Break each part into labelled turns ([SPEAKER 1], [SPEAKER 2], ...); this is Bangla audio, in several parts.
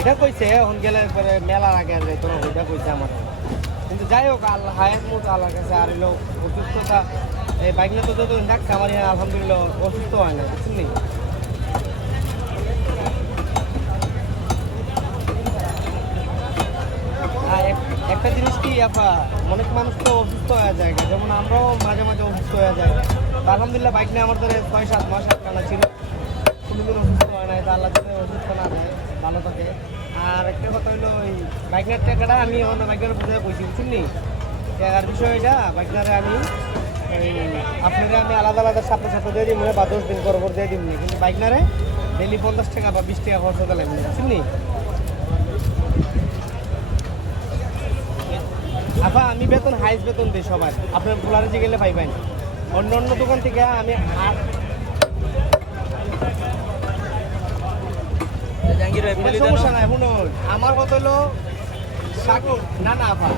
[SPEAKER 1] এটা কইছে, এখন গেলে পরে মেলার আগে আর যাইতো না, ওইটা কইছে আমার। কিন্তু যাই হোক, আল্লাহ কাছে আর অসুস্থতা, এই বাইক তো যতদিন থাকছে, আমার আলহামদুলিল্লাহ অসুস্থ হয় না, বুঝছেন একটা জিনিস কি, আপা, অনেক মানুষ তো অসুস্থ হয়ে যায়, যেমন আমরাও মাঝে মাঝে অসুস্থ হয়ে যায় আলহামদুলিল্লাহ বাইক নিয়ে আমার ধরে ছয় সাত মাস আটকানা ছিল। কোনোদিন অসুস্থ হয় নাই আল্লাহ যাতে অসুস্থ না দেয়, ভালো থাকে। আর একটা কথা হলো, ওই বাইকের টাকাটা আমি অন্য বাইকের বুঝে বলছি বুঝছেন নি। টাকার বিষয় এটা বাইকনারে আমি আপনারা আমি আলাদা আলাদা সাথে সাথে দিয়ে দিই মনে বা দশ দিন পর পর দিয়ে দিমনি কিন্তু বাইকনারে ডেলি পঞ্চাশ টাকা বা বিশ টাকা খরচ হতে লাগবে, বুঝছেন নি? আফা, আমি বেতন হাইস্ট বেতন দিই সবার। আপনার পোলারে গেলে পাইবেন অন্য অন্য দোকান থেকে আমি সমস্যা নাই শুনুন। আমার কথা হলো সাগর না না আফা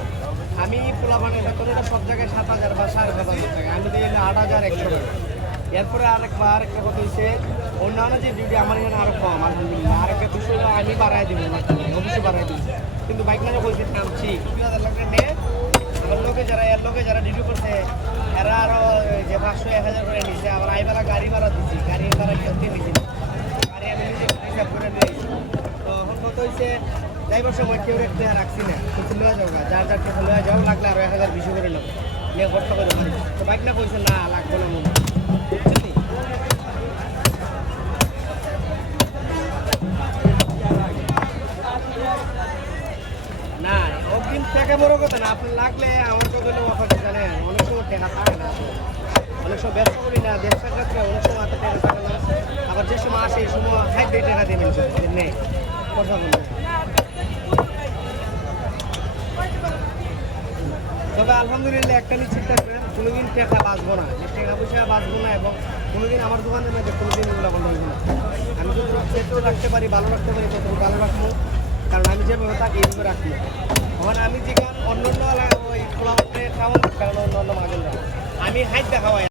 [SPEAKER 1] আমি পোলা বানিয়ে বেতন এটা সব জায়গায় সাত হাজার বা সাড়ে সাত হাজার টাকা। আমি দিই আট হাজার একশো টাকা। এরপরে আরেকবার আরেকটা কথা হচ্ছে অন্যান্য যে ডিউটি আমার এখানে আরও কম আলহামদুলিল্লাহ। আরেকটা বিষয় হলো আমি বাড়াই দিব অবশ্যই বাড়াই দিব। কিন্তু বাইক না বলছি নামছি দুই হাজার টাকা নিয়ে আমার লোকে যারা এর লোকে যারা ডিউটি করছে এরা এক হাজার করে নিচ্ছে আবার ভাড়া দিচ্ছি গাড়ি ভাড়া কত না। কিছু লয়ে যাও গা। যার যার কিছু না না না নি? না কথা না, আপনি লাগলে আমার অফার জানেন অনেক সময় ব্যবসা করি না ব্যবসার ক্ষেত্রে অনেক সময় হাতে টাকা থাকে যে নেই। তবে আলহামদুলিল্লাহ, একটা নিশ্চিত থাকবেন কোনোদিন টাকা বাঁচবো না। যে টাকা পয়সা বাঁচবো না এবং কোনোদিন আমার দোকানের মধ্যে কোনোদিন এগুলো বন্ধ না। আমি যদি সেট রাখতে পারি, ভালো রাখতে পারি তত ভালো রাখব। কারণ আমি যেভাবে থাকি, এইভাবে রাখব এখন আমি যেখানে অন্য অন্য ওই খোলা মাঠে খাওয়ান কারণ অন্য অন্য মাঝে আমি হাইট দেখাওয়াই